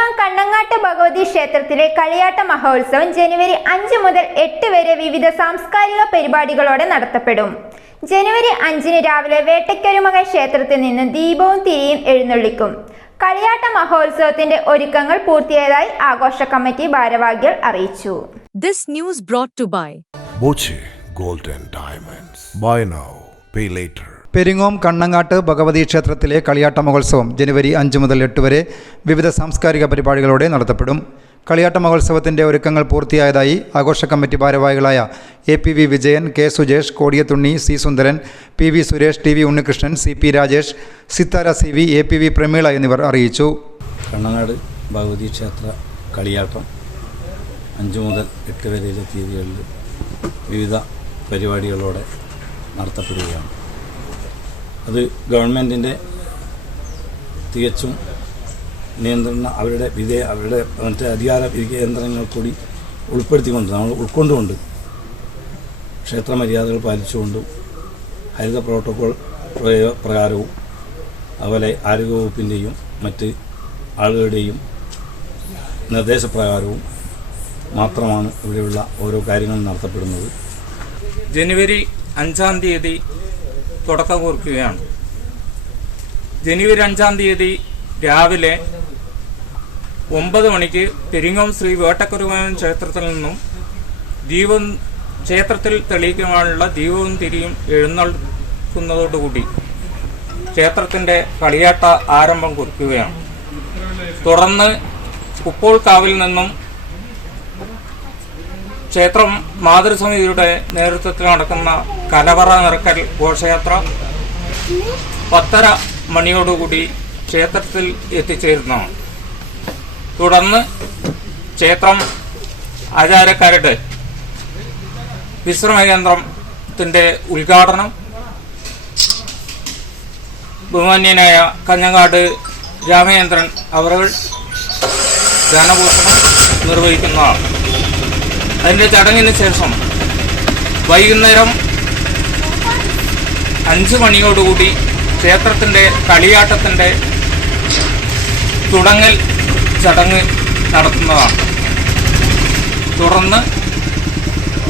പെരിങ്ങാം കണ്ണങ്ങാട്ട് ഭഗവതി ക്ഷേത്രത്തിലെ കളിയാട്ട മഹോത്സവം ജനുവരി അഞ്ച് മുതൽ എട്ട് വരെ വിവിധ സാംസ്കാരിക പരിപാടികളോടെ നടത്തപ്പെടും. ജനുവരി അഞ്ചിന് രാവിലെ വേട്ടയ്ക്കരുമക ക്ഷേത്രത്തിൽ നിന്ന് ദീപവും തിരിയും എഴുന്നള്ളിക്കും. കളിയാട്ട മഹോത്സവത്തിന്റെ ഒരുക്കങ്ങൾ പൂർത്തിയായതായി ആഘോഷ കമ്മിറ്റി ഭാരവാഹികൾ അറിയിച്ചു. This news brought to by Boche golden diamonds buy now pay later later. Peringom Kannangad Bhagavathi ക്ഷേത്രത്തിലെ കളിയാട്ട മഹോത്സവം ജനുവരി അഞ്ച് മുതൽ എട്ട് വരെ വിവിധ സാംസ്കാരിക പരിപാടികളോടെ നടത്തപ്പെടും. കളിയാട്ട മഹോത്സവത്തിന്റെ ഒരുക്കങ്ങൾ പൂർത്തിയായതായി ആഘോഷ കമ്മിറ്റി ഭാരവാഹികളായ A P V Vijayan K Sujesh Kodiyathunni C Sundaran P V Suresh T V Unnikrishnan C P Rajesh Sithara C V A P V Prameela എന്നിവർ അറിയിച്ചു. കണ്ണങ്ങാട് ഭഗവതി ക്ഷേത്ര കളിയാട്ടം അഞ്ച് മുതൽ എട്ട് വരെയുള്ള തീയതികളിൽ വിവിധ പരിപാടികളോടെ നടത്തപ്പെടുകയാണ്. അത് ഗവൺമെന്റിന്റെ തികച്ചും നിയന്ത്രണ അവരുടെ വിധേയ അവരുടെ മറ്റേ അധികാര കേന്ദ്രങ്ങൾ കൂടി ഉൾപ്പെടുത്തിക്കൊണ്ട് നമ്മൾ ഉൾക്കൊണ്ടുകൊണ്ട് ക്ഷേത്ര മര്യാദകൾ പാലിച്ചുകൊണ്ടും ഹരിത പ്രോട്ടോകോൾ പ്രകാരവും അതുപോലെ ആരോഗ്യവകുപ്പിന്റെയും മറ്റ് ആളുകളുടെയും നിർദ്ദേശപ്രകാരവും മാത്രമാണ് ഇവിടെയുള്ള ഓരോ കാര്യങ്ങളും നടത്തപ്പെടുന്നത്. ജനുവരി അഞ്ചാം തീയതി തുടക്കം കുറിക്കുകയാണ്. ജനുവരി അഞ്ചാം തീയതി രാവിലെ ഒമ്പത് മണിക്ക് പെരിങ്ങോം ശ്രീ വേട്ടക്കുരുവൻ ക്ഷേത്രത്തിൽ നിന്നും ദീപം ക്ഷേത്രത്തിൽ തെളിയിക്കുവാനുള്ള ദീപവും തിരിയും എഴുന്നള്ളുന്നതോടുകൂടി ക്ഷേത്രത്തിന്റെ കളിയാട്ട ആരംഭം കുറിക്കുകയാണ്. തുടർന്ന് ഉപ്പോൾക്കാവിൽ നിന്നും ക്ഷേത്രം മാതൃസമിതിയുടെ നേതൃത്വത്തിൽ നടക്കുന്ന കലവറ നിറക്കൽ ഘോഷയാത്ര പത്തര മണിയോടുകൂടി ക്ഷേത്രത്തിൽ എത്തിച്ചേരുന്നതാണ് തുടർന്ന് ക്ഷേത്രം ആചാരക്കാരുടെ വിശ്രമകേന്ദ്രത്തിന്റെ ഉദ്ഘാടനം ബഹുമാന്യനായ കഞ്ഞങ്ങാട് രാമചന്ദ്രൻ അവർ ധനഭൂഷണം നിർവഹിക്കുന്നതാണ്. അതിന്റെ ചടങ്ങിന് ശേഷം വൈകുന്നേരം അഞ്ച് മണിയോടുകൂടി ക്ഷേത്രത്തിന്റെ കളിയാട്ടത്തിന്റെ തുടങ്ങൽ ചടങ്ങ് നടത്തുന്നതാണ്. തുടർന്ന്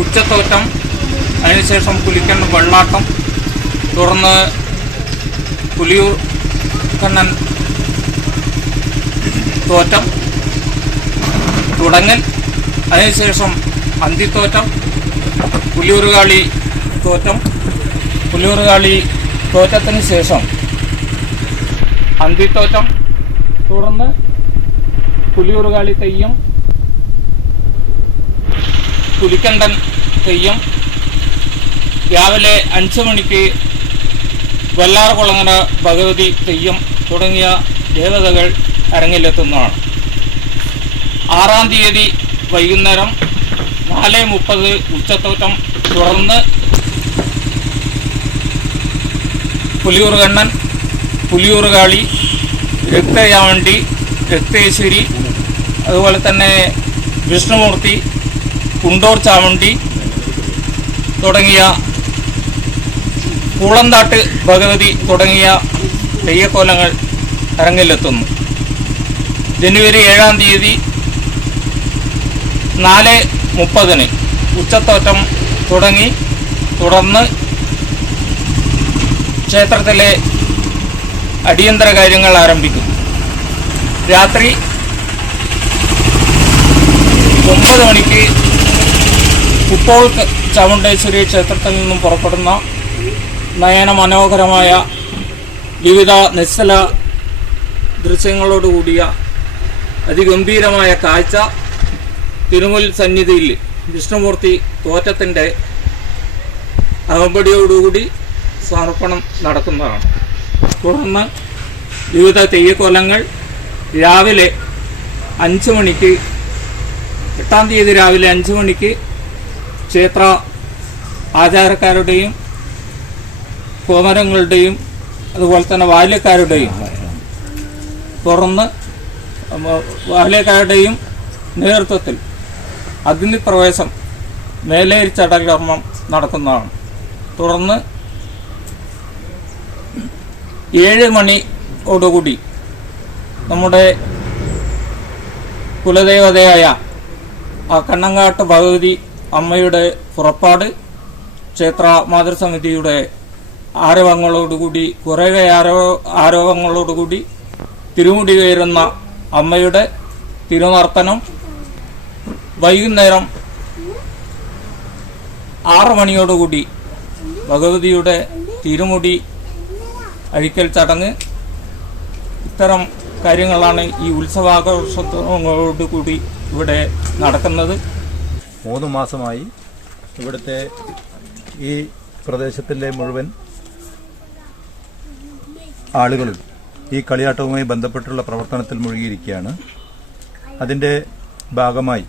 ഉച്ചത്തോറ്റം അതിനുശേഷം പുലിക്കണ്ണ വെള്ളാട്ടം തുടർന്ന് പുലിയൂർ കണ്ണൻ തോറ്റം തുടങ്ങൽ അതിനുശേഷം അന്തിത്തോറ്റം പുലിയൂറുകാളി തോറ്റം പുലിയൂറുകാളി തോറ്റത്തിന് ശേഷം അന്തിത്തോറ്റം തുടർന്ന് പുലിയൂറുകാളി തെയ്യം പുലിക്കണ്ടൻ തെയ്യം. രാവിലെ അഞ്ച് മണിക്ക് വല്ലാർകുളങ്ങര ഭഗവതി തെയ്യം തുടങ്ങിയ ദേവതകൾ അരങ്ങിലെത്തുന്നതാണ്. ആറാം തീയതി വൈകുന്നേരം നാല് മുപ്പത് ഉച്ചത്തോറ്റം തുടർന്ന് പുലിയൂർ കണ്ണൻ പുലിയൂർ കാളി രക്തയാവണ്ടി രക്തേശ്വരി അതുപോലെ തന്നെ വിഷ്ണുമൂർത്തി കുണ്ടോർ ചാവണ്ടി തുടങ്ങിയ കൂളന്താട്ട് ഭഗവതി തുടങ്ങിയ തെയ്യക്കോലങ്ങൾ അരങ്ങിലെത്തുന്നു ജനുവരി ഏഴാം തീയതി നാല് മുപ്പതിന് ഉച്ചത്തോറ്റം തുടങ്ങി. തുടർന്ന് ക്ഷേത്രത്തിലെ അടിയന്തര കാര്യങ്ങൾ ആരംഭിക്കും. രാത്രി ഒമ്പത് മണിക്ക് ഇപ്പോൾ ചാമുണ്ടേശ്വരി ക്ഷേത്രത്തിൽ നിന്നും പുറപ്പെടുന്ന നയന മനോഹരമായ വിവിധ നിശ്ചല ദൃശ്യങ്ങളോടുകൂടിയ അതിഗംഭീരമായ കാഴ്ച തിരുമുൽ സന്നിധിയിൽ വിഷ്ണുമൂർത്തി തോറ്റത്തിന്റെ അകമ്പടിയോടുകൂടി സമർപ്പണം നടക്കുന്നതാണ് തുടർന്ന് വിവിധ തെയ്യക്കൊലങ്ങൾ രാവിലെ അഞ്ച് മണിക്ക് എട്ടാം തീയതി രാവിലെ അഞ്ച് മണിക്ക് ക്ഷേത്ര ആചാരക്കാരുടെയും കോമരങ്ങളുടെയും അതുപോലെ തന്നെ ബാല്യക്കാരുടെയും തുറന്ന് ബാല്യക്കാരുടെയും നേതൃത്വത്തിൽ അഗ്നിപ്രവേശം മേലേരി ചടകർമ്മം നടക്കുന്നതാണ്. തുടർന്ന് ഏഴ് മണിയോടുകൂടി നമ്മുടെ കുലദേവതയായ ആ കണ്ണങ്കാട്ട് ഭഗവതി അമ്മയുടെ പുറപ്പാട് ക്ഷേത്ര മാതൃസമിതിയുടെ ആരവങ്ങളോടുകൂടി കുറേ ആരവ ആരോപങ്ങളോടുകൂടി തിരുമുടി കയറുന്ന അമ്മയുടെ തിരുനർത്തനം വൈകുന്നേരം ആറ് മണിയോടുകൂടി ഭഗവതിയുടെ തിരുമുടി അഴിക്കൽ ചടങ്ങ്. ഇത്തരം കാര്യങ്ങളാണ് ഈ ഉത്സവാഘോഷത്തോടുകൂടി ഇവിടെ നടക്കുന്നത്. മൂന്ന് മാസമായി ഇവിടുത്തെ ഈ പ്രദേശത്തിലെ മുഴുവൻ ആളുകളും ഈ കളിയാട്ടവുമായി ബന്ധപ്പെട്ടുള്ള പ്രവർത്തനത്തിൽ മുഴുകിയിരിക്കുകയാണ്. അതിന്റെ ഭാഗമായി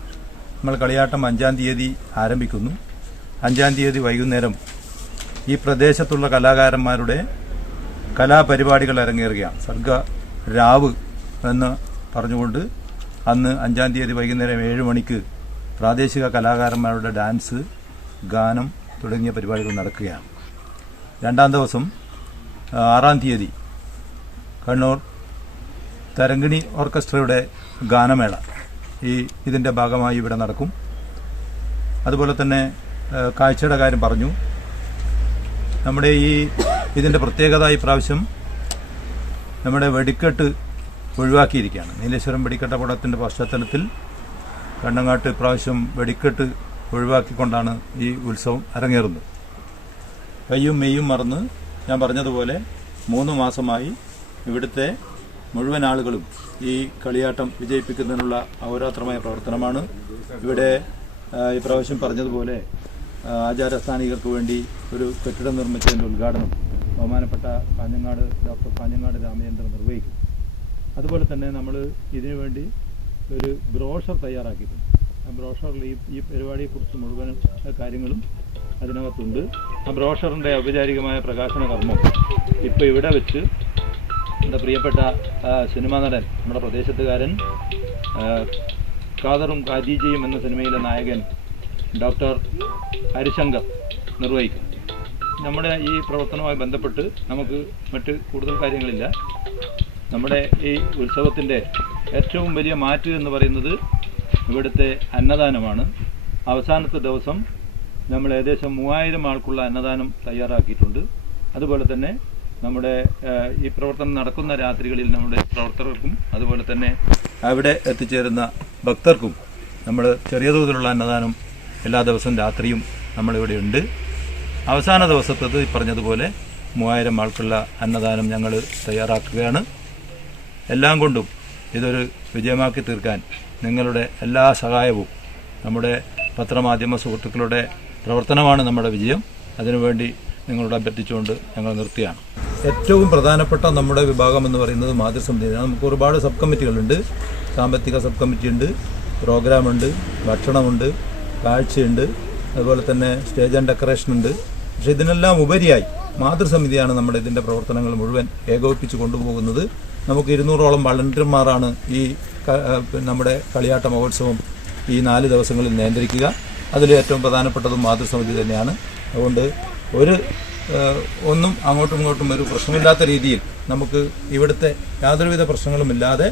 നമ്മൾ കളിയാട്ടം അഞ്ചാം തീയതി ആരംഭിക്കുന്നു. അഞ്ചാം തീയതി വൈകുന്നേരം ഈ പ്രദേശത്തുള്ള കലാകാരന്മാരുടെ കലാപരിപാടികൾ അരങ്ങേറുകയാണ്. സർഗ രാവ് എന്ന് പറഞ്ഞുകൊണ്ട് അന്ന് അഞ്ചാം തീയതി വൈകുന്നേരം ഏഴ് മണിക്ക് പ്രാദേശിക കലാകാരന്മാരുടെ ഡാൻസ് ഗാനം തുടങ്ങിയ പരിപാടികൾ നടക്കുകയാണ്. രണ്ടാം ദിവസം ആറാം തീയതി കണ്ണൂർ തരങ്കിണി ഓർക്കസ്ട്രയുടെ ഗാനമേള. ഈ ഇതിന്റെ ഭാഗമായി ഇവിടെ നടക്കും. അതുപോലെ തന്നെ കാഴ്ചയുടെ കാര്യം പറഞ്ഞു. നമ്മുടെ ഈ ഇതിന്റെ പ്രത്യേകത ഈ പ്രാവശ്യം നമ്മുടെ വെടിക്കെട്ട് ഒഴിവാക്കിയിരിക്കുകയാണ്. നീലേശ്വരം വെടിക്കെട്ട് അപകടത്തിന്റെ പശ്ചാത്തലത്തിൽ കണ്ണങ്ങാട്ട് ഇപ്രാവശ്യം വെടിക്കെട്ട് ഒഴിവാക്കിക്കൊണ്ടാണ് ഈ ഉത്സവം അരങ്ങേറുന്നത്. കയ്യും മെയ്യും മറന്ന് ഞാൻ പറഞ്ഞതുപോലെ മൂന്ന് മാസമായി ഇവിടുത്തെ മുഴുവൻ ആളുകളും ഈ കളിയാട്ടം വിജയിപ്പിക്കുന്നതിനുള്ള അഹോരാത്രമായ പ്രവർത്തനമാണ്. ഇവിടെ ഇപ്രാവശ്യം പറഞ്ഞതുപോലെ ആചാരസ്ഥാനികർക്ക് വേണ്ടി ഒരു കെട്ടിടം നിർമ്മിച്ചതിന്റെ ഉദ്ഘാടനം ബഹുമാനപ്പെട്ട കാഞ്ഞങ്ങാട് ഡോക്ടർ കാഞ്ഞങ്ങാട് രാമചന്ദ്രൻ നിർവഹിക്കും. അതുപോലെ തന്നെ നമ്മൾ ഇതിനു വേണ്ടി ഒരു ബ്രോഷർ തയ്യാറാക്കിയിട്ടുണ്ട്. ആ ബ്രോഷറിൽ ഈ ഈ പരിപാടിയെക്കുറിച്ച് മുഴുവൻ കാര്യങ്ങളും അതിനകത്തുണ്ട്. ആ ബ്രോഷറിന്റെ ഔപചാരികമായ പ്രകാശന കർമ്മം ഇപ്പോൾ ഇവിടെ വെച്ച് നമ്മുടെ പ്രിയപ്പെട്ട സിനിമാ നടൻ നമ്മുടെ പ്രദേശത്തുകാരൻ ഖാദറും കാജീജയും എന്ന സിനിമയിലെ നായകൻ ഡോക്ടർ ഹരിശങ്കർ നിർവഹിക്കും. നമ്മുടെ ഈ പ്രവർത്തനവുമായി ബന്ധപ്പെട്ട് നമുക്ക് മറ്റ് കൂടുതൽ കാര്യങ്ങളില്ല. നമ്മുടെ ഈ ഉത്സവത്തിന്റെ ഏറ്റവും വലിയ മാറ്റ് എന്ന് പറയുന്നത് ഇവിടുത്തെ അന്നദാനമാണ്. അവസാനത്തെ ദിവസം നമ്മൾ ഏകദേശം മൂവായിരം ആൾക്കുള്ള അന്നദാനം തയ്യാറാക്കിയിട്ടുണ്ട്. അതുപോലെ തന്നെ നമ്മുടെ ഈ പ്രവർത്തനം നടക്കുന്ന രാത്രികളിൽ നമ്മുടെ പ്രവർത്തകർക്കും അതുപോലെ തന്നെ അവിടെ എത്തിച്ചേരുന്ന ഭക്തർക്കും നമ്മൾ ചെറിയ തോതിലുള്ള അന്നദാനം എല്ലാ ദിവസവും രാത്രിയും നമ്മളിവിടെ ഉണ്ട്. അവസാന ദിവസത്തത് പറഞ്ഞതുപോലെ മൂവായിരം ആൾക്കുള്ള അന്നദാനം ഞങ്ങൾ തയ്യാറാക്കുകയാണ്. എല്ലാം കൊണ്ടും ഇതൊരു വിജയമാക്കി തീർക്കാൻ നിങ്ങളുടെ എല്ലാ സഹായവും നമ്മുടെ പത്രമാധ്യമ സുഹൃത്തുക്കളുടെ പ്രവർത്തനമാണ് നമ്മുടെ വിജയം. അതിനുവേണ്ടി നിങ്ങളോട് അഭ്യർത്ഥിച്ചുകൊണ്ട് ഞങ്ങൾ നിർത്തിയാണ്. ഏറ്റവും പ്രധാനപ്പെട്ട നമ്മുടെ വിഭാഗം എന്ന് പറയുന്നത് മാതൃസമിതിയാണ്. നമുക്ക് ഒരുപാട് സബ് കമ്മിറ്റികളുണ്ട് സാമ്പത്തിക സബ് കമ്മിറ്റി ഉണ്ട് പ്രോഗ്രാമുണ്ട് ഭക്ഷണമുണ്ട് കാഴ്ചയുണ്ട് അതുപോലെ തന്നെ സ്റ്റേജ് ആൻഡ് ഡെക്കറേഷൻ ഉണ്ട് പക്ഷേ ഇതിനെല്ലാം ഉപരിയായി മാതൃസമിതിയാണ് നമ്മുടെ ഇതിന്റെ പ്രവർത്തനങ്ങൾ മുഴുവൻ ഏകോപിപ്പിച്ച് കൊണ്ടുപോകുന്നത്. നമുക്ക് ഇരുന്നൂറോളം വളണ്ടിയർമാരാണ് ഈ നമ്മുടെ കളിയാട്ട മഹോത്സവം ഈ നാല് ദിവസങ്ങളിൽ നിയന്ത്രിക്കുക. അതിൽ ഏറ്റവും പ്രധാനപ്പെട്ടതും മാതൃസമിതി തന്നെയാണ്. അതുകൊണ്ട് ഒരു ഒന്നും അങ്ങോട്ടും ഇങ്ങോട്ടും ഒരു പ്രശ്നമില്ലാത്ത രീതിയിൽ നമുക്ക് ഇവിടുത്തെ യാതൊരുവിധ പ്രശ്നങ്ങളുമില്ലാതെ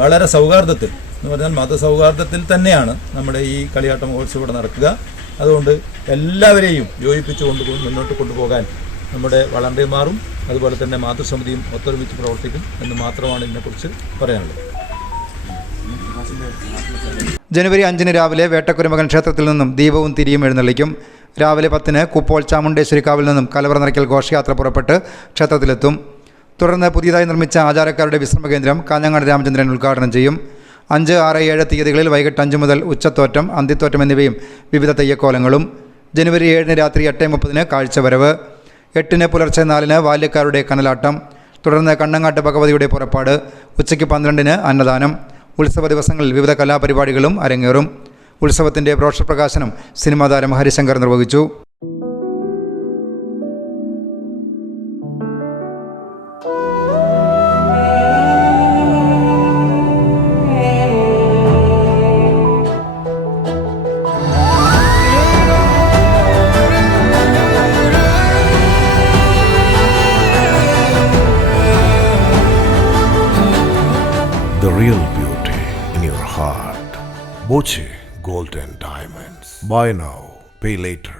വളരെ സൗഹാർദ്ദത്തിൽ എന്ന് പറഞ്ഞാൽ മതസൗഹാർദ്ദത്തിൽ തന്നെയാണ് നമ്മുടെ ഈ കളിയാട്ട മഹോത്സവം ഇവിടെ നടക്കുക. അതുകൊണ്ട് എല്ലാവരെയും യോജിപ്പിച്ചു കൊണ്ട് മുന്നോട്ട് കൊണ്ടുപോകാൻ നമ്മുടെ വളണ്ടിയർമാരും അതുപോലെ തന്നെ മാതൃസമിതിയും ഒത്തൊരുമിച്ച് പ്രവർത്തിക്കും എന്ന് മാത്രമാണ് ഇതിനെക്കുറിച്ച് പറയാനുള്ളത്. ജനുവരി അഞ്ചിന് രാവിലെ വേട്ടക്കുരുമകൻ ക്ഷേത്രത്തിൽ നിന്നും ദീപവും തിരിയും എഴുന്നള്ളിക്കും. രാവിലെ പത്തിന് കുപ്പോൾ ചാമുണ്ടേശ്വരിക്കാവിൽ നിന്നും കലവറ നിറയ്ക്കൽ ഘോഷയാത്ര പുറപ്പെട്ട് ക്ഷേത്രത്തിലെത്തും. തുടർന്ന് പുതിയതായി നിർമ്മിച്ച ആചാരക്കാരുടെ വിശ്രമ കേന്ദ്രം കാഞ്ഞങ്ങാട് രാമചന്ദ്രൻ ഉദ്ഘാടനം ചെയ്യും. അഞ്ച് ആറ് ഏഴ് തീയതികളിൽ വൈകിട്ട് അഞ്ച് മുതൽ ഉച്ചത്തോറ്റം അന്തിത്തോറ്റം എന്നിവയും വിവിധ തെയ്യക്കോലങ്ങളും. ജനുവരി ഏഴിന് രാത്രി എട്ട് മുപ്പതിന് കാഴ്ചവരവ്. എട്ടിന് പുലർച്ചെ നാലിന് ബാല്യക്കാരുടെ കനലാട്ടം. തുടർന്ന് കണ്ണങ്ങാട്ട് ഭഗവതിയുടെ പുറപ്പാട്. ഉച്ചയ്ക്ക് പന്ത്രണ്ടിന് അന്നദാനം. ഉത്സവ ദിവസങ്ങളിൽ വിവിധ കലാപരിപാടികളും അരങ്ങേറും. ഉത്സവത്തിന്റെ ബ്രോഷർ പ്രകാശനം സിനിമാ താരം ഹരിശങ്കർ നിർവഹിച്ചു The real beauty in your heart. Boche Bye now. Pay later.